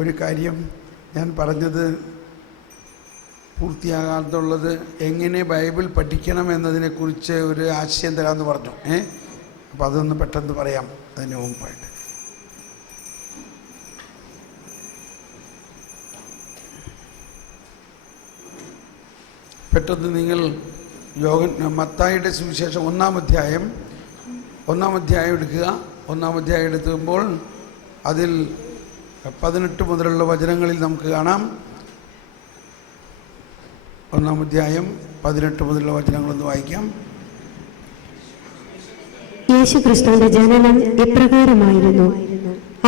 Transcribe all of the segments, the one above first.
ഒരു കാര്യം ഞാൻ പറഞ്ഞത് പൂർത്തിയാകാത്തുള്ളത് എങ്ങനെ ബൈബിൾ പഠിക്കണം എന്നതിനെക്കുറിച്ച് ഒരു ആശയം തരാമെന്ന് പറഞ്ഞു. അപ്പോൾ അതൊന്ന് പെട്ടെന്ന് പറയാം. അതിന് മുമ്പായിട്ട് പെട്ടെന്ന് നിങ്ങൾ മത്തായിയുടെ സുവിശേഷം ഒന്നാം അധ്യായം എടുക്കുക. ഒന്നാം അധ്യായം എടുക്കുമ്പോൾ അതിൽ 18 മുതലുള്ള വചനങ്ങളിൽ നമുക്ക് കാണാം. ഒന്നാം അധ്യായം 18 മുതലുള്ള വചനങ്ങളൊന്ന് വായിക്കാം. യേശുക്രിസ്തുവിന്റെ ജനനം ഇപ്രകാരമായിരുന്നു.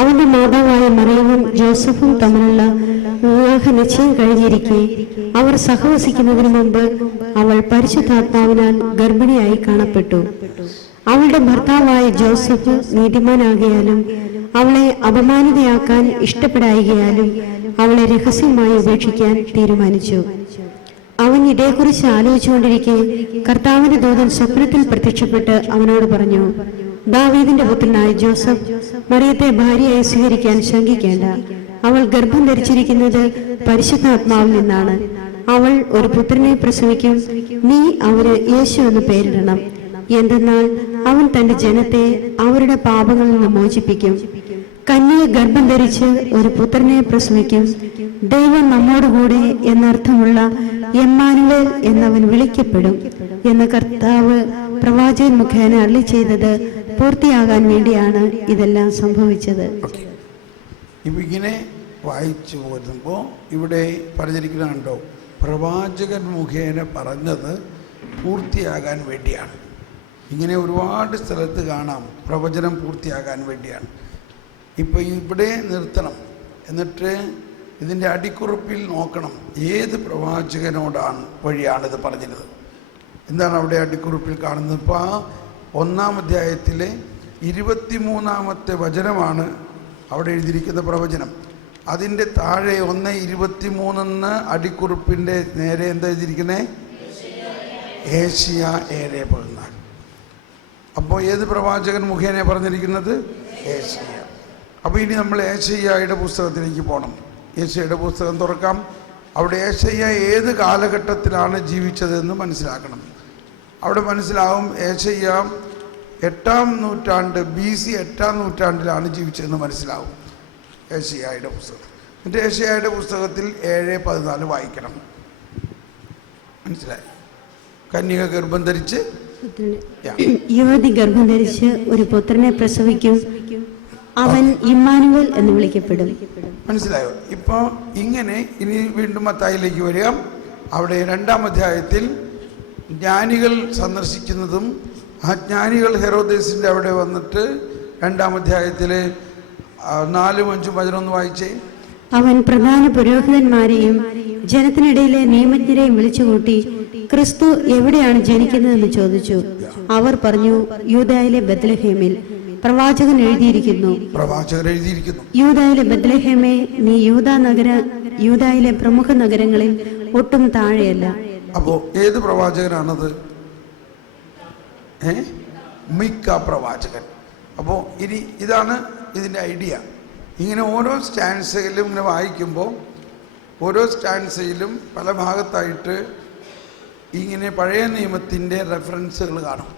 അവന്റെ മാതാവായ മറിയവും ജോസഫും തമ്മിലുള്ള വിവാഹ നിശ്ചയം കഴിഞ്ഞിരിക്കെ അവർ സഹവസിക്കുന്നതിന് മുമ്പ് അവൾ പരിശുദ്ധാത്മാവിനാൽ ഗർഭിണിയായി കാണപ്പെട്ടു. അവളുടെ ഭർത്താവായ ജോസഫ് നീതിമാനാകിയാലും അവളെ അപമാനിതയാക്കാൻ ഇഷ്ടപ്പെടായികയാലും അവളെ രഹസ്യമായി ഉപേക്ഷിക്കാൻ തീരുമാനിച്ചു. അവൻ ഇതേക്കുറിച്ച് ആലോചിച്ചുകൊണ്ടിരിക്കെ കർത്താവിന്റെ ദൂതൻ സ്വപ്നത്തിൽ പ്രത്യക്ഷപ്പെട്ട് അവനോട് പറഞ്ഞു, ദാവീദിന്റെ പുത്രനായ ജോസഫ്, മറിയത്തെ ഭാര്യയായി സ്വീകരിക്കാൻ ശങ്കിക്കേണ്ട. അവൾ ഗർഭം ധരിച്ചിരിക്കുന്നത് പരിശുദ്ധാത്മാവിൽ നിന്നാണ്. അവൾ ഒരു പുത്രനെ പ്രസവിക്കും. നീ അവന് യേശു എന്ന് പേരിടണം. എന്തെന്നാൽ അവൻ തന്റെ ജനത്തെ അവരുടെ പാപങ്ങളിൽ നിന്ന് മോചിപ്പിക്കും. കന്യക ഗർഭം ധരിച്ച് ഒരു പുത്രനെ പ്രസവിക്കും. ദൈവം നമ്മോടുകൂടെ എന്നർത്ഥമുള്ള എമ്മാനുവേൽ എന്നവൻ വിളിക്കപ്പെടും എന്ന കർത്താവ് പ്രവാചകൻ മുഖേന അരുളി ചെയ്തത് പൂർത്തിയാകാൻ വേണ്ടിയാണ് ഇതെല്ലാം സംഭവിച്ചത്. ഇങ്ങനെ വായിച്ചു പോരുമ്പോൾ ഇവിടെ പറഞ്ഞിരിക്കുന്നുണ്ടോ, പ്രവാചകൻ മുഖേന പറഞ്ഞത് പൂർത്തിയാകാൻ വേണ്ടിയാണ്. ഇങ്ങനെ ഒരുപാട് സ്ഥലത്ത് കാണാം, പ്രവചനം പൂർത്തിയാകാൻ വേണ്ടിയാണ്. ഇപ്പം ഇവിടെ നിർത്തണം, എന്നിട്ട് ഇതിൻ്റെ അടിക്കുറിപ്പിൽ നോക്കണം ഏത് പ്രവാചകനോടാണ് വഴിയാണിത് പറഞ്ഞത്. എന്താണ് അവിടെ അടിക്കുറിപ്പിൽ കാണുന്നത്? ഇപ്പോൾ ആ ഒന്നാം അധ്യായത്തിലെ 23-ാമത്തെ വചനമാണ് അവിടെ എഴുതിയിരിക്കുന്ന പ്രവചനം. അതിൻ്റെ താഴെ 1:23 അടിക്കുറിപ്പിൻ്റെ നേരെ എന്താ എഴുതിയിരിക്കുന്നത്? ഏശയ്യാ 7:14. അപ്പോൾ ഏത് പ്രവാചകൻ മുഖേന പറഞ്ഞിരിക്കുന്നത്? ഏശയ്യാ. അപ്പോൾ ഇനി നമ്മൾ ഏശയ്യായുടെ പുസ്തകത്തിലേക്ക് പോകണം. ഏശയ്യായുടെ പുസ്തകം തുറക്കാം. അവിടെ ഏശയ്യാ ഏത് കാലഘട്ടത്തിലാണ് ജീവിച്ചതെന്ന് മനസ്സിലാക്കണം. അവിടെ മനസ്സിലാവും ഏശയ്യാ 8-ാം നൂറ്റാണ്ട് BC 8-ാം നൂറ്റാണ്ടിലാണ് ജീവിച്ചതെന്ന് മനസ്സിലാവും ഏശയ്യായുടെ പുസ്തകം. എന്നിട്ട് ഏശയ്യായുടെ പുസ്തകത്തിൽ 7:14 വായിക്കണം. മനസ്സിലായി? കന്യക ഗർഭം ധരിച്ച് യുവതി ഗർഭം ധരിച്ച് ഒരു പുത്രനെ പ്രസവിക്കും. അവൻ ഇമ്മാനുവേൽ എന്ന് വിളിക്കപ്പെടും. മനസ്സിലായോ? ഇപ്പോൾ ഇങ്ങനെ ഇനി വീണ്ടും മത്തായിലേക്ക് വരിക. അവിടെ 2-ാം അധ്യായത്തിൽ ജ്ഞാനികൾ സന്ദർശിക്കുന്നതും ആ ജ്ഞാനികൾ ഹെരോദേസിൻ്റെ അവിടെ വന്നിട്ട് 2-ാം അധ്യായത്തിലെ 4-5 വചനം വായിച്ചേ. അവൻ പ്രധാന പുരോഹിതന്മാരെയും ജനത്തിനിടയിലെ നിയമജ്ഞരെയും വിളിച്ചുകൂട്ടി ക്രിസ്തു എവിടെയാണ് ജനിക്കുന്നതെന്ന് ചോദിച്ചു. അവർ പറഞ്ഞു, യൂദായിലെ ബത്ലഹേമിൽ. പ്രവാചകൻ എഴുതിയിരിക്കുന്നു, യൂദായിലെ ബത്ലഹേമേ, നീ യൂദായിലെ പ്രമുഖ നഗരങ്ങളിൽ ഒട്ടും താഴെയല്ല. അപ്പോ ഏത് പ്രവാചകനാണത്? മിക്ക പ്രവാചകൻ. അപ്പോൾ ഇനി ഇതാണ് ഇതിൻ്റെ ഐഡിയ. ഇങ്ങനെ ഓരോ സ്റ്റാൻസയിലും ഇങ്ങനെ വായിക്കുമ്പോൾ ഓരോ സ്റ്റാൻസയിലും പല ഭാഗത്തായിട്ട് ഇങ്ങനെ പഴയ നിയമത്തിൻ്റെ റെഫറൻസുകൾ കാണും.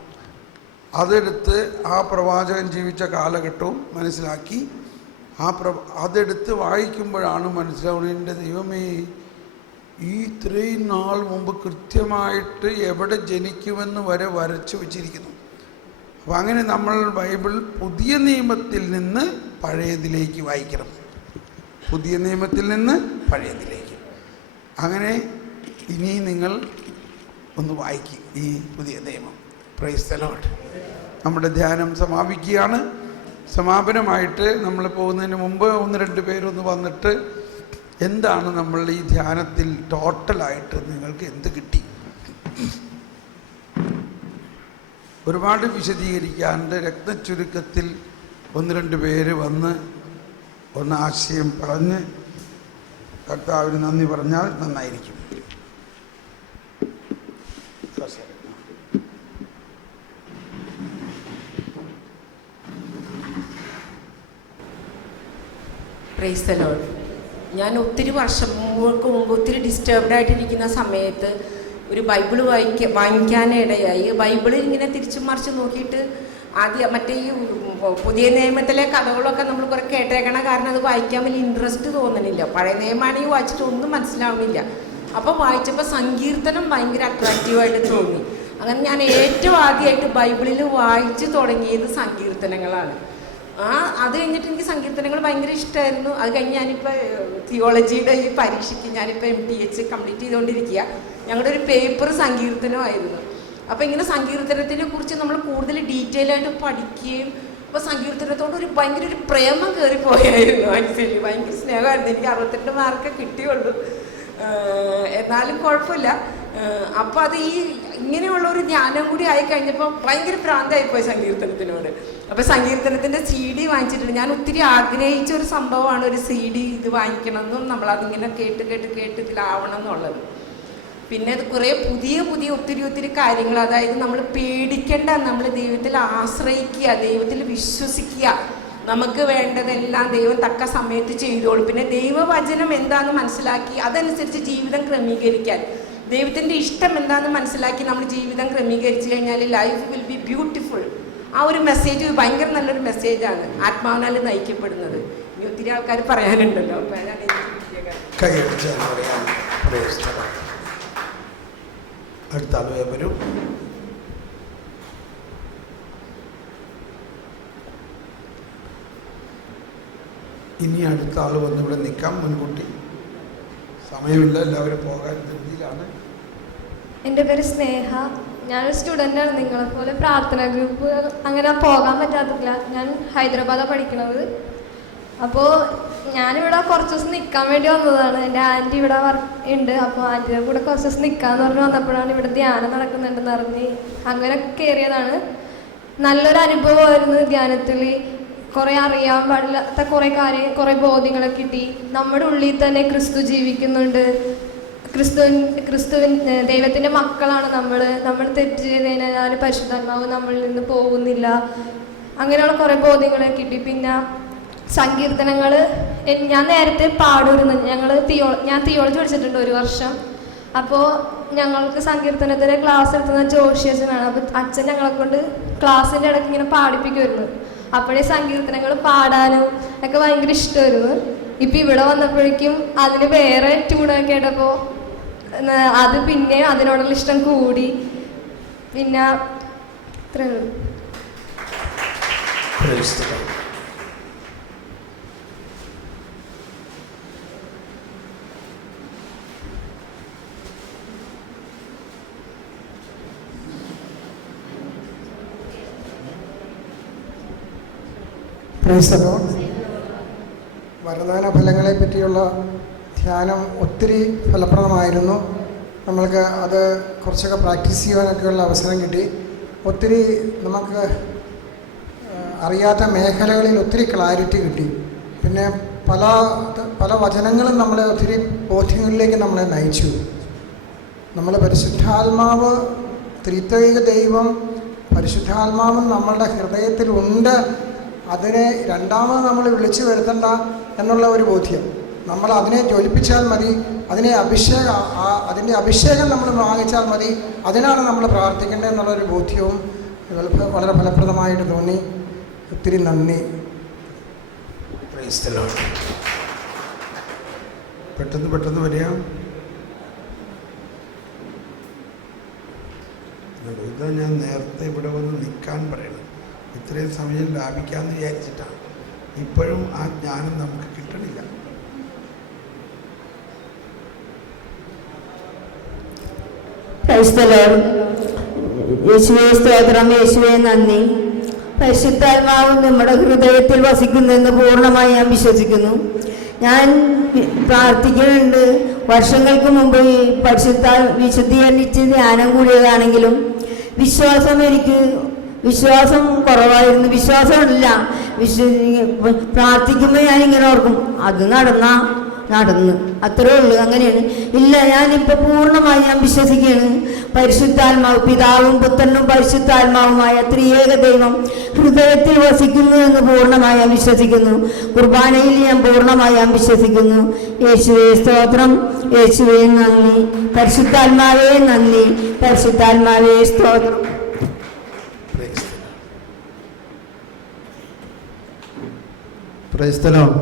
അതെടുത്ത് ആ പ്രവാചകൻ ജീവിച്ച കാലഘട്ടവും മനസ്സിലാക്കി അതെടുത്ത് വായിക്കുമ്പോഴാണ് മനസ്സിലാവുന്നത്, എൻ്റെ ദൈവമേ, ഈ ഇത്രയും നാൾ മുമ്പ് കൃത്യമായിട്ട് എവിടെ ജനിക്കുമെന്ന് വരെ വരച്ചു വച്ചിരിക്കുന്നു. അപ്പം അങ്ങനെ നമ്മൾ ബൈബിൾ പുതിയ നിയമത്തിൽ നിന്ന് പഴയതിലേക്ക് വായിക്കണം, പുതിയ നിയമത്തിൽ നിന്ന് പഴയതിലേക്ക്. അങ്ങനെ ഇനി നിങ്ങൾ ഒന്ന് വായിക്കും ഈ പുതിയ നിയമം. Price the Lord. നമ്മുടെ ധ്യാനം സമാപിക്കുകയാണ്. സമാപനമായിട്ട് നമ്മൾ പോകുന്നതിന് മുമ്പ് 1-2 പേരൊന്ന് വന്നിട്ട് എന്താണ് നമ്മൾ ഈ ധ്യാനത്തിൽ ടോട്ടലായിട്ട് നിങ്ങൾക്ക് എന്ത് കിട്ടി? ഒരുപാട് വിശദീകരിക്കാണ്ട് രക്തചുരുക്കത്തിൽ 1-2 പേര് വന്ന് ഒന്ന് ആശയം പറഞ്ഞ് കർത്താവിന് നന്ദി പറഞ്ഞാൽ നന്നായിരിക്കും. Price the Lord. ഞാൻ ഒത്തിരി വർഷങ്ങൾക്ക് മുമ്പ് ഒത്തിരി ഡിസ്റ്റർബ്ഡ് ആയിട്ടിരിക്കുന്ന സമയത്ത് ഒരു ബൈബിൾ വാങ്ങിക്കാനിടയായി. ബൈബിളിൽ ഇങ്ങനെ തിരിച്ചും മറിച്ച് നോക്കിയിട്ട് ആദ്യം മറ്റേ ഈ പുതിയ നിയമത്തിലെ കഥകളൊക്കെ നമ്മൾ കുറെ കേട്ടേക്കണ കാരണം അത് വായിക്കാൻ വലിയ ഇൻട്രസ്റ്റ് തോന്നണില്ല. പഴയ നിയമമാണെങ്കിൽ വായിച്ചിട്ട് ഒന്നും മനസ്സിലാവുന്നില്ല. അപ്പോൾ വായിച്ചപ്പോൾ സങ്കീർത്തനം ഭയങ്കര അട്രാക്റ്റീവായിട്ട് തോന്നി. അങ്ങനെ ഞാൻ ഏറ്റവും ആദ്യമായിട്ട് ബൈബിളിൽ വായിച്ചു തുടങ്ങിയത് സങ്കീർത്തനങ്ങളാണ്. അത് കഴിഞ്ഞിട്ട് എനിക്ക് സങ്കീർത്തനങ്ങൾ ഭയങ്കര ഇഷ്ടമായിരുന്നു. അത് കഴിഞ്ഞ് ഞാനിപ്പോൾ തിയോളജിയുടെ ഈ പരീക്ഷയ്ക്ക് ഞാനിപ്പോൾ MTH കംപ്ലീറ്റ് ചെയ്തുകൊണ്ടിരിക്കുക. ഞങ്ങളുടെ ഒരു പേപ്പർ സങ്കീർത്തനമായിരുന്നു. അപ്പോൾ ഇങ്ങനെ സങ്കീർത്തനത്തിനെ കുറിച്ച് നമ്മൾ കൂടുതൽ ഡീറ്റെയിൽ ആയിട്ട് പഠിക്കുകയും അപ്പോൾ സങ്കീർത്തനത്തോട് ഭയങ്കര ഒരു പ്രേമം കയറിപ്പോയായിരുന്നു. ആക്ച്വലി ഭയങ്കര സ്നേഹമായിരുന്നു. എനിക്ക് 62 മാർക്ക് കിട്ടിയുള്ളൂ, എന്നാലും കുഴപ്പമില്ല. അപ്പോൾ അത് ഇങ്ങനെയുള്ള ഒരു ജ്ഞാനം കൂടി ആയിക്കഴിഞ്ഞപ്പോൾ ഭയങ്കര ഭ്രാന്തായിപ്പോയി സങ്കീർത്തനത്തിനോട്. അപ്പോൾ സങ്കീർത്തനത്തിൻ്റെ CD വാങ്ങിച്ചിട്ടുണ്ട്. ഞാൻ ഒത്തിരി ആഗ്രഹിച്ച ഒരു സംഭവമാണ് ഒരു CD ഇത് വാങ്ങിക്കണമെന്നും നമ്മളതിങ്ങനെ കേട്ട് ഇതിലാവണം എന്നുള്ളത്. പിന്നെ അത് കുറേ പുതിയ ഒത്തിരി കാര്യങ്ങൾ, അതായത് നമ്മൾ പേടിക്കേണ്ട, നമ്മൾ ദൈവത്തിൽ ആശ്രയിക്കുക, ദൈവത്തിൽ വിശ്വസിക്കുക, നമുക്ക് വേണ്ടതെല്ലാം ദൈവം തക്ക സമയത്ത് ചെയ്തോളും. പിന്നെ ദൈവവചനം എന്താണെന്ന് മനസ്സിലാക്കി അതനുസരിച്ച് ജീവിതം ക്രമീകരിക്കാൻ, ദൈവത്തിൻ്റെ ഇഷ്ടം എന്താണെന്ന് മനസ്സിലാക്കി നമ്മൾ ജീവിതം ക്രമീകരിച്ചു കഴിഞ്ഞാൽ ലൈഫ് വിൽ ബി ബ്യൂട്ടിഫുൾ. ആ ഒരു മെസ്സേജ് ഭയങ്കര നല്ലൊരു മെസ്സേജാണ്, ആത്മാവിനാൽ നയിക്കപ്പെടുന്നത്. ഇനി ഒത്തിരി ആൾക്കാർ പറയാനുണ്ടല്ലോ. അടുത്ത ആൾ വരും. ഇനി അടുത്ത ആൾ വന്ന് ഇവിടെ നിൽക്കാം. മുൻകൂട്ടി സമയമില്ല, എല്ലാവരും പോകാൻ ധൃതിയിലാണ്. എൻ്റെ പേര് സ്നേഹ. ഞാനൊരു സ്റ്റുഡൻ്റാണ്. നിങ്ങളെപ്പോലെ പ്രാർത്ഥന ഗ്രൂപ്പ് അങ്ങനെ പോകാൻ പറ്റാത്തില്ല. ഞാൻ ഹൈദരാബാദാണ് പഠിക്കുന്നത്. അപ്പോൾ ഞാനിവിടെ കുറച്ച് ദിവസം നിൽക്കാൻ വേണ്ടി വന്നതാണ്. എൻ്റെ ആൻറ്റി ഇവിടെ ഉണ്ട്. അപ്പോൾ ആൻറ്റിയുടെ കൂടെ കുറച്ച് ദിവസം നിൽക്കാമെന്ന് പറഞ്ഞ് വന്നപ്പോഴാണ് ഇവിടെ ധ്യാനം നടക്കുന്നുണ്ടെന്ന് അറിഞ്ഞ് അങ്ങനെ കയറിയതാണ്. നല്ലൊരു അനുഭവമായിരുന്നു ധ്യാനത്തിൽ. കുറേ അറിയാൻ പാടില്ലാത്ത കുറേ ബോധ്യങ്ങളൊക്കെ കിട്ടി. നമ്മുടെ ഉള്ളിൽ തന്നെ ക്രിസ്തു ജീവിക്കുന്നുണ്ട്. ക്രിസ്തുവിൻ ദൈവത്തിൻ്റെ മക്കളാണ് നമ്മൾ തെറ്റ് ചെയ്ത് കഴിഞ്ഞാൽ പരിശുദ്ധാത്മാവ് നമ്മളിൽ നിന്ന് പോകുന്നില്ല. അങ്ങനെയുള്ള കുറേ ബോധ്യങ്ങളൊക്കെ കിട്ടി. പിന്നെ സങ്കീർത്തനങ്ങൾ ഞാൻ നേരത്തെ പാടുമായിരുന്നു. ഞാൻ തിയോളജി പഠിച്ചിട്ടുണ്ട് 1 വർഷം. അപ്പോൾ ഞങ്ങൾക്ക് സങ്കീർത്തനത്തിൻ്റെ ക്ലാസ് എടുത്തുന്ന ജോഷി അച്ഛനാണ്. അപ്പോൾ അച്ഛൻ ഞങ്ങളെ കൊണ്ട് ക്ലാസ്സിൻ്റെ ഇടയ്ക്ക് ഇങ്ങനെ പാടിപ്പിക്കുമായിരുന്നു. അപ്പോഴേ സങ്കീർത്തനങ്ങൾ പാടാനും ഒക്കെ ഭയങ്കര ഇഷ്ടമായിരുന്നു. ഇപ്പം ഇവിടെ വന്നപ്പോഴേക്കും അതിന് വേറെ ട്യൂണൊക്കെ കേട്ടപ്പോൾ അത് പിന്നെ അതിനോടുള്ള ഇഷ്ടം കൂടി. പിന്നെ ഇത്രയേ ഉള്ളൂ. വരദാന ഫലങ്ങളെ പറ്റിയുള്ള ധ്യാനം ഒത്തിരി ഫലപ്രദമായിരുന്നു. നമ്മൾക്ക് അത് കുറച്ചൊക്കെ പ്രാക്ടീസ് ചെയ്യാനൊക്കെയുള്ള അവസരം കിട്ടി. ഒത്തിരി നമുക്ക് അറിയാത്ത മേഖലകളിൽ ഒത്തിരി ക്ലാരിറ്റി കിട്ടി. പിന്നെ പല വചനങ്ങളും നമ്മളെ ഒത്തിരി ബോധ്യങ്ങളിലേക്ക് നമ്മളെ നയിച്ചു. നമ്മൾ പരിശുദ്ധാത്മാവ്, ത്രിത്വൈക ദൈവം, പരിശുദ്ധാത്മാവും നമ്മളുടെ ഹൃദയത്തിലുണ്ട്. അതിനെ രണ്ടാമത് നമ്മൾ വിളിച്ചു വരുത്തണ്ട എന്നുള്ള ഒരു ബോധ്യം. നമ്മൾ അതിനെ ജ്വലിപ്പിച്ചാൽ മതി, അതിൻ്റെ അഭിഷേകം നമ്മൾ വാങ്ങിച്ചാൽ മതി, അതിനാണ് നമ്മൾ പ്രാർത്ഥിക്കേണ്ടത് എന്നുള്ളൊരു ബോധ്യവും വളരെ ഫലപ്രദമായിട്ട് തോന്നി. ഒത്തിരി നന്ദി. പെട്ടെന്ന് വരിക. ഇതാ ഞാൻ നേരത്തെ ഇവിടെ വന്ന് നിൽക്കാൻ പറയണം. ഇത്രയും സമയം ലാഭിക്കാമെന്ന് വിചാരിച്ചിട്ടാണ്. ഇപ്പോഴും ആ ജ്ഞാനം നമുക്ക് കിട്ടണില്ല. യേശുവേ സ്തോത്രം, യേശുവേ നന്ദി. പരിശുദ്ധാത്മാവ് നമ്മുടെ ഹൃദയത്തിൽ വസിക്കുന്നെന്ന് പൂർണ്ണമായി ഞാൻ വിശ്വസിക്കുന്നു. ഞാൻ പ്രാർത്ഥിക്കുന്നുണ്ട്. വർഷങ്ങൾക്ക് മുമ്പ് വിശുദ്ധീകരിച്ച് ധ്യാനം കൂടിയതാണെങ്കിലും വിശ്വാസം കുറവായിരുന്നു. വിശ്വാസമില്ല. പ്രാർത്ഥിക്കുമ്പോൾ ഞാനിങ്ങനെ ഓർക്കും, അത് നടന്ന നടന്നു. അത്രേ ഉള്ളൂ. അങ്ങനെയാണ്. ഇല്ല, ഞാനിപ്പോൾ പൂർണ്ണമായി ഞാൻ വിശ്വസിക്കുകയാണ്. പരിശുദ്ധാത്മാവ്, പിതാവും പുത്രനും പരിശുദ്ധാത്മാവുമായ ത്രിയേക ദൈവം ഹൃദയത്തിൽ വസിക്കുന്നു എന്ന് പൂർണ്ണമായി ഞാൻ വിശ്വസിക്കുന്നു. കുർബാനയിൽ ഞാൻ പൂർണ്ണമായി ഞാൻ വിശ്വസിക്കുന്നു. യേശുവേ സ്തോത്രം, യേശുവേ നന്ദി, പരിശുദ്ധാത്മാവേ നന്ദി, പരിശുദ്ധാത്മാവേ സ്തോത്രം. Price the Lord.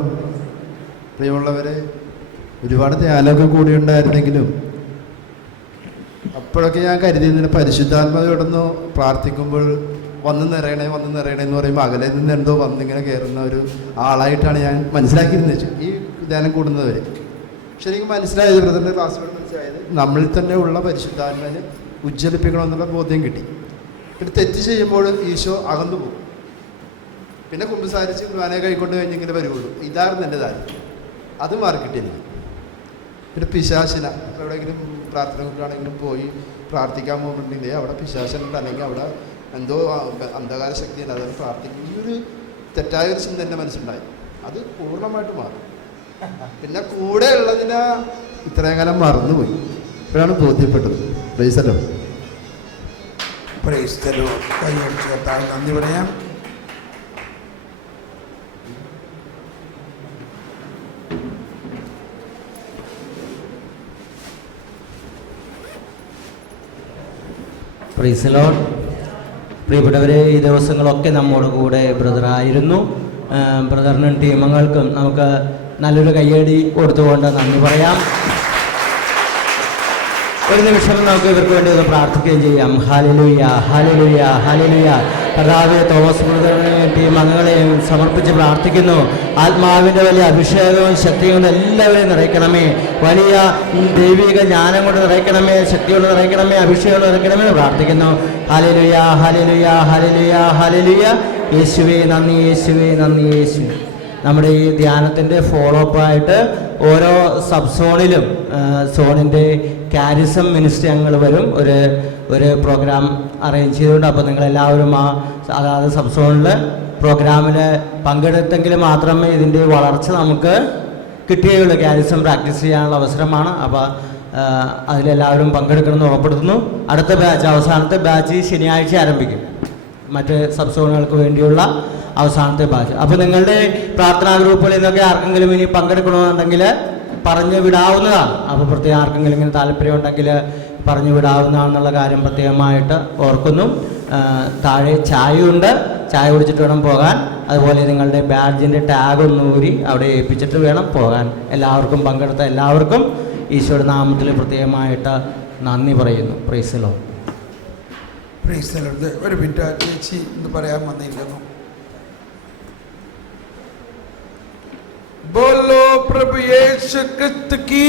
പ്രിയമുള്ളവരെ, ഒരുപാട് ധ്യാനമൊക്കെ കൂടി ഉണ്ടായിരുന്നെങ്കിലും അപ്പോഴൊക്കെ ഞാൻ കരുതിയിരുന്നില്ല പരിശുദ്ധാത്മാവ് കിടന്നു പ്രാർത്ഥിക്കുമ്പോൾ വന്ന് നിറയണേ എന്ന് പറയുമ്പോൾ അകലെ നിന്ന് എന്തോ വന്നിങ്ങനെ കയറുന്ന ഒരു ആളായിട്ടാണ് ഞാൻ മനസ്സിലാക്കിയിരുന്നത് ഈ ധ്യാനം കൂടുന്നവരെ. പക്ഷെ എനിക്ക് മനസ്സിലായത്, ബ്രദറിൻ്റെ ക്ലാസ്സിലൂടെ മനസ്സിലായത്, നമ്മളിൽ തന്നെ ഉള്ള പരിശുദ്ധാത്മാവിനെ ഉജ്ജ്വലിപ്പിക്കണമെന്നുള്ള ബോധ്യം കിട്ടി. പിന്നെ തെറ്റ് ചെയ്യുമ്പോൾ ഈശോ അകന്നു പോകും. പിന്നെ കുമ്പസാരിച്ച് കുർബാനയെ കൈക്കൊണ്ട് കഴിഞ്ഞിങ്ങനെ വരുള്ളൂ. ഇതായിരുന്നു എൻ്റെ താല്പര്യം. അത് മാർക്കിട്ടി എനിക്ക്. പിന്നെ പിശാചിന എവിടെയെങ്കിലും പ്രാർത്ഥന കുട്ടിയാണെങ്കിലും പോയി പ്രാർത്ഥിക്കാൻ പോകുന്നുണ്ടെങ്കിൽ അവിടെ പിശാചനുണ്ട്, അല്ലെങ്കിൽ അവിടെ എന്തോ അന്ധകാര ശക്തിയാണ്, അതാണ് പ്രാർത്ഥിക്കും. ഈ ഒരു തെറ്റായൊരു ചിന്ത എൻ്റെ മനസ്സിലുണ്ടായി. അത് പൂർണ്ണമായിട്ട് മാറും. പിന്നെ കൂടെ ഉള്ളതിനെ ഇത്രയും കാലം മറന്നുപോയി. ഇപ്പോഴാണ് ബോധ്യപ്പെട്ടത്. Praise the Lord. Praise the Lord. കൈയടിച്ച് കർത്താവിന് നന്ദി പറയാം. Praise the Lord. പ്രിയപ്പെട്ടവരെ, ഈ ദിവസങ്ങളൊക്കെ നമ്മോട് കൂടെ ബ്രദറായിരുന്നു. ബ്രദറിനും ടീമങ്ങൾക്കും നമുക്ക് നല്ലൊരു കയ്യടി കൊടുത്തുകൊണ്ട് നന്ദി പറയാം. ഒരു നിമിഷം നമുക്ക് ഇവർക്ക് വേണ്ടി ഒന്ന് പ്രാർത്ഥിക്കുകയും ചെയ്യാം. Hallelujah, hallelujah, hallelujah. കർത്താവേ, തോമസ് ബ്രദറിനെ ടീം അംഗങ്ങളെയും സമർപ്പിച്ച് പ്രാർത്ഥിക്കുന്നു. ആത്മാവിൻ്റെ വലിയ അഭിഷേകവും ശക്തിയും കൊണ്ട് എല്ലാവരെയും നിറയ്ക്കണമേ. വലിയ ദൈവിക ജ്ഞാനം കൊണ്ട് നിറയ്ക്കണമേ, ശക്തി കൊണ്ട് നിറയ്ക്കണമേ, അഭിഷേകം കൊണ്ട് നിറയ്ക്കണമേ എന്ന് പ്രാർത്ഥിക്കുന്നു. Hallelujah, hallelujah, hallelujah, hallelujah. യേശുവേ നന്ദി, യേശുവേ നന്ദി, യേശുവേ. നമ്മുടെ ഈ ധ്യാനത്തിൻ്റെ ഫോളോ അപ്പായിട്ട് ഓരോ സബ് സോണിലും സോണിൻ്റെ കാരിസം മിനിസ്ട്രി അംഗങ്ങൾ വരും. ഒരു പ്രോഗ്രാം അറേഞ്ച് ചെയ്തുകൊണ്ട്, അപ്പോൾ നിങ്ങളെല്ലാവരും അതായത് സബ് സോണിൽ പ്രോഗ്രാമിൽ പങ്കെടുത്തെങ്കിൽ മാത്രമേ ഇതിൻ്റെ വളർച്ച നമുക്ക് കിട്ടുകയുള്ളൂ. കാരിസം പ്രാക്ടീസ് ചെയ്യാനുള്ള അവസരമാണ്. അപ്പോൾ അതിലെല്ലാവരും പങ്കെടുക്കണമെന്ന് ഉറപ്പെടുത്തുന്നു. അടുത്ത ബാച്ച്, അവസാനത്തെ ബാച്ച് ശനിയാഴ്ച ആരംഭിക്കും. മറ്റ് സബ് സോണുകൾക്ക് വേണ്ടിയുള്ള അവസാനത്തെ ബാച്ച്. അപ്പോൾ നിങ്ങളുടെ പ്രാർത്ഥനാ ഗ്രൂപ്പുകളിൽ നിന്നൊക്കെ ആർക്കെങ്കിലും ഇനി പങ്കെടുക്കണമെന്നുണ്ടെങ്കിൽ പറഞ്ഞു വിടാവുന്നതാണ്. അപ്പോൾ പ്രത്യേകം ആർക്കെങ്കിലും ഇങ്ങനെ താല്പര്യമുണ്ടെങ്കിൽ പറഞ്ഞു വിടാവുന്നതാണെന്നുള്ള കാര്യം പ്രത്യേകമായിട്ട് ഓർക്കുന്നു. താഴെ ചായയുണ്ട്, ചായ കുടിച്ചിട്ട് വേണം പോകാൻ. അതുപോലെ നിങ്ങളുടെ ബാഡ്ജിൻ്റെ ടാഗ് ഒന്ന് ഊരി അവിടെ ഏൽപ്പിച്ചിട്ട് വേണം പോകാൻ. എല്ലാവർക്കും പങ്കെടുത്ത എല്ലാവർക്കും ഈശോയുടെ നാമത്തിൽ പ്രത്യേകമായിട്ട് നന്ദി പറയുന്നു. Price the Lord. Praise the Lord. ഒരു മിനിറ്റ്, ചേച്ചി എന്ന് പറയാൻ വന്നിരിക്കുന്നു. बोलो प्रभु यीशु क्रिस्त की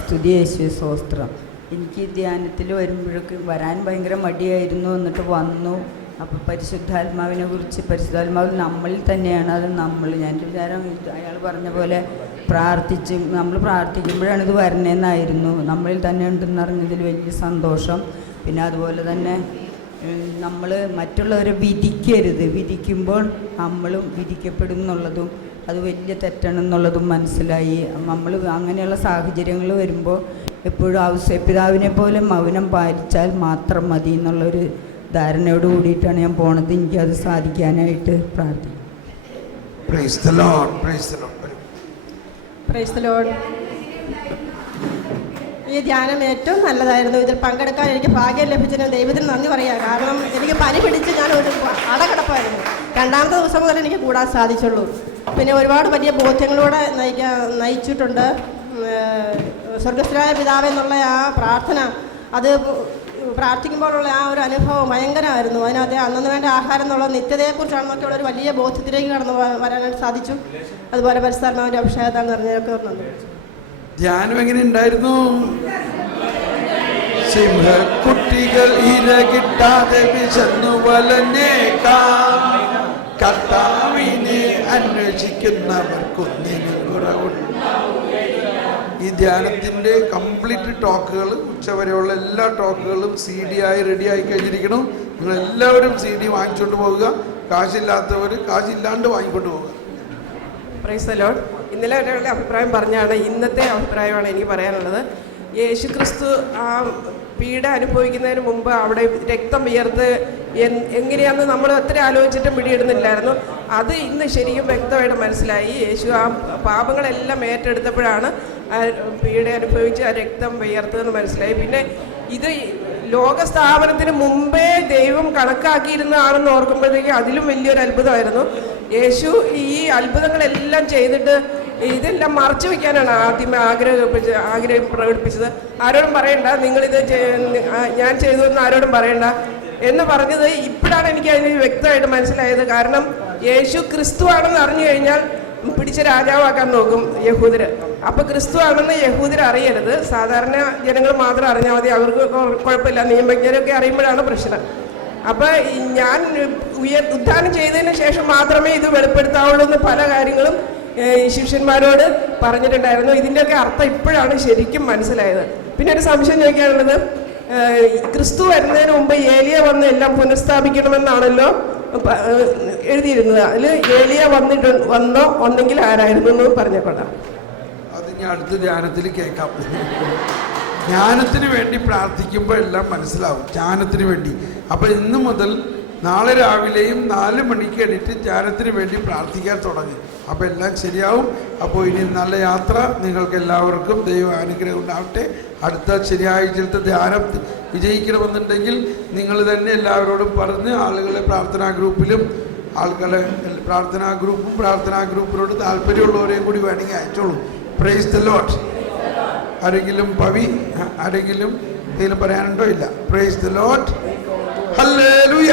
സ്തുതി, യേശുവേ സ്തോത്രം. എനിക്ക് ധ്യാനത്തിൽ വരുമ്പോഴേക്ക് വരാൻ ഭയങ്കര മടിയായിരുന്നു. എന്നിട്ട് വന്നു. അപ്പോൾ പരിശുദ്ധാത്മാവിനെ കുറിച്ച്, പരിശുദ്ധാത്മാവ് നമ്മളിൽ തന്നെയാണ്. അത് ഞാൻ വിചാരം അയാൾ പറഞ്ഞ പോലെ നമ്മൾ പ്രാർത്ഥിക്കുമ്പോഴാണ് ഇത് വരണേന്നായിരുന്നു. നമ്മളിൽ തന്നെ ഉണ്ടെന്നറിഞ്ഞതിൽ വലിയ സന്തോഷം. പിന്നെ അതുപോലെ തന്നെ നമ്മൾ മറ്റുള്ളവരെ വിധിക്കരുത്. വിധിക്കുമ്പോൾ നമ്മളും വിധിക്കപ്പെടും എന്നുള്ളതും അത് വലിയ തെറ്റാണെന്നുള്ളതും മനസ്സിലായി. നമ്മൾ അങ്ങനെയുള്ള സാഹചര്യങ്ങൾ വരുമ്പോൾ എപ്പോഴും ഔസേപിതാവിനെ പോലെ മൗനം പാലിച്ചാൽ മാത്രം മതി എന്നുള്ളൊരു ധാരണയോട് കൂടിയിട്ടാണ് ഞാൻ പോണത്. എനിക്കത് സാധിക്കാനായിട്ട് പ്രാർത്ഥിക്കും. Price the Lord. Praise the Lord. Praise the Lord. ഈ ധ്യാനം ഏറ്റവും നല്ലതായിരുന്നു. ഇതിൽ പങ്കെടുക്കാൻ എനിക്ക് ഭാഗ്യം ലഭിച്ചതിന് ദൈവത്തിന് നന്ദി പറയാം. കാരണം എനിക്ക് പനി പിടിച്ച് ഞാൻ ഒരു അടകിടപ്പായിരുന്നു. രണ്ടാമത്തെ ദിവസം മുതൽ എനിക്ക് കൂടാൻ സാധിച്ചുള്ളൂ. പിന്നെ ഒരുപാട് വലിയ ബോധ്യങ്ങളോടെ നയിച്ചിട്ടുണ്ട്. സ്വർഗസ്ഥനായ പിതാവ് എന്നുള്ള ആ പ്രാർത്ഥന, അത് പ്രാർത്ഥിക്കുമ്പോഴുള്ള ആ ഒരു അനുഭവം ഭയങ്കരമായിരുന്നു. അതിനകത്ത് അന്നു വേണ്ട ആഹാരം എന്നുള്ള നിത്യതയെക്കുറിച്ചാണെന്നൊക്കെയുള്ള ഒരു വലിയ ബോധ്യത്തിലേക്ക് കടന്നു വരാനായിട്ട് സാധിച്ചു. അതുപോലെ പരിശുദ്ധാത്മാവിൻ്റെ അഭിഷേകത്താൽ നിറഞ്ഞതൊക്കെ വന്നു. ധ്യാനം എങ്ങനെ ഉണ്ടായിരുന്നു? സിംഹക്കുട്ടികൾ ഇര കിട്ടാതെ വിശന്നു വലഞ്ഞേക്കാം, കർത്താവിനെ അന്വേഷിക്കുന്നവർക്കൊന്നിനും കുറവുണ്ടാവും. ഈ ധ്യാനത്തിൻ്റെ കംപ്ലീറ്റ് ടോക്കുകൾ, ഉച്ചവരെയുള്ള എല്ലാ ടോക്കുകളും CD ആയി റെഡിയായി കഴിഞ്ഞിരിക്കണം. നിങ്ങളെല്ലാവരും CD വാങ്ങിച്ചുകൊണ്ട് പോകുക. കാശില്ലാത്തവർ കാശില്ലാണ്ട് വാങ്ങിക്കൊണ്ട് പോകുക. Price the Lord. ഇന്നലെ ഒരാളുടെ അഭിപ്രായം പറഞ്ഞാണ്, ഇന്നത്തെ അഭിപ്രായമാണ് എനിക്ക് പറയാനുള്ളത്. യേശു ക്രിസ്തു ആ പീഡ അനുഭവിക്കുന്നതിന് മുമ്പ് അവിടെ രക്തം വിയർത്ത് എങ്ങനെയാണെന്ന് നമ്മൾ ഒത്തിരി ആലോചിച്ചിട്ടും പിടിയിടുന്നില്ലായിരുന്നു. അത് ഇന്ന് ശരിക്കും വ്യക്തമായിട്ട് മനസ്സിലായി. യേശു ആ പാപങ്ങളെല്ലാം ഏറ്റെടുത്തപ്പോഴാണ് ആ പീഡ അനുഭവിച്ച് ആ രക്തം വിയർത്തതെന്ന് മനസ്സിലായി. പിന്നെ ഇത് ലോകസ്ഥാപനത്തിന് മുമ്പേ ദൈവം കണക്കാക്കിയിരുന്നതാണെന്ന് ഓർക്കുമ്പോഴത്തേക്ക് അതിലും വലിയൊരു അത്ഭുതമായിരുന്നു. യേശു ഈ അത്ഭുതങ്ങളെല്ലാം ചെയ്തിട്ട് ഇതെല്ലാം മറച്ചു വയ്ക്കാനാണ് ആദ്യമേ ആഗ്രഹം പ്രകടിപ്പിച്ചത്. ആരോടും പറയണ്ട, നിങ്ങളിത് ഞാൻ ചെയ്തു എന്ന് ആരോടും പറയണ്ട എന്ന് പറഞ്ഞത് ഇപ്പോഴാണ് എനിക്ക് അതിന് വ്യക്തമായിട്ട് മനസ്സിലായത്. കാരണം യേശു ക്രിസ്തു ആണെന്ന് അറിഞ്ഞു കഴിഞ്ഞാൽ പിടിച്ച് രാജാവാക്കാൻ നോക്കും യഹൂദര്. അപ്പോൾ ക്രിസ്തു ആണെന്ന് യഹൂദര് അറിയരുത്, സാധാരണ ജനങ്ങൾ മാത്രം അറിഞ്ഞാൽ മതി, അവർക്ക് കുഴപ്പമില്ല. നിയമജ്ഞരൊക്കെ അറിയുമ്പോഴാണ് പ്രശ്നം. അപ്പോൾ ഞാൻ ഉദ്ധാനം ചെയ്തതിന് ശേഷം മാത്രമേ ഇത് വെളിപ്പെടുത്താവുള്ളൂ എന്ന് പല കാര്യങ്ങളും ശിഷ്യന്മാരോട് പറഞ്ഞിട്ടുണ്ടായിരുന്നു. ഇതിൻ്റെയൊക്കെ അർത്ഥം ഇപ്പോഴാണ് ശരിക്കും മനസ്സിലായത്. പിന്നെ ഒരു സംശയം ചോദിക്കാനുള്ളത്, ക്രിസ്തു വരുന്നതിന് മുമ്പ് ഏലിയ വന്ന് എല്ലാം പുനഃസ്ഥാപിക്കണമെന്നാണല്ലോ എഴുതിയിരുന്നത്. അതിൽ ഏലിയ വന്നോ ഒന്നെങ്കിൽ ആരായിരുന്നു എന്ന് പറഞ്ഞേക്കൊള്ളാം. അത് ഞാൻ അടുത്ത ധ്യാനത്തിൽ കേൾക്കാം. ജ്ഞാനത്തിന് വേണ്ടി പ്രാർത്ഥിക്കുമ്പോൾ എല്ലാം മനസ്സിലാവും, ജ്ഞാനത്തിന് വേണ്ടി. അപ്പോൾ ഇന്ന് മുതൽ നാളെ രാവിലെയും 4 മണിക്ക് എണീറ്റ് ജ്ഞാനത്തിന് വേണ്ടി പ്രാർത്ഥിക്കാൻ തുടങ്ങി. അപ്പോൾ എല്ലാം ശരിയാവും. അപ്പോൾ ഇനി നല്ല യാത്ര നിങ്ങൾക്ക് എല്ലാവർക്കും ദൈവ അനുഗ്രഹം ഉണ്ടാവട്ടെ. അടുത്ത ശനിയാഴ്ചത്തെ ധ്യാനം വിജയിക്കണമെന്നുണ്ടെങ്കിൽ നിങ്ങൾ തന്നെ എല്ലാവരോടും പറഞ്ഞ് ആളുകളെ പ്രാർത്ഥനാ ഗ്രൂപ്പിലും പ്രാർത്ഥനാ ഗ്രൂപ്പിനോട് താല്പര്യമുള്ളവരെയും കൂടി വേണമെങ്കിൽ അയച്ചോളൂ. Praise the Lord. ആരെങ്കിലും ആരെങ്കിലും എന്തെങ്കിലും പറയാനുണ്ടോ? ഇല്ല. Praise the Lord. ഹല്ലേലൂയ.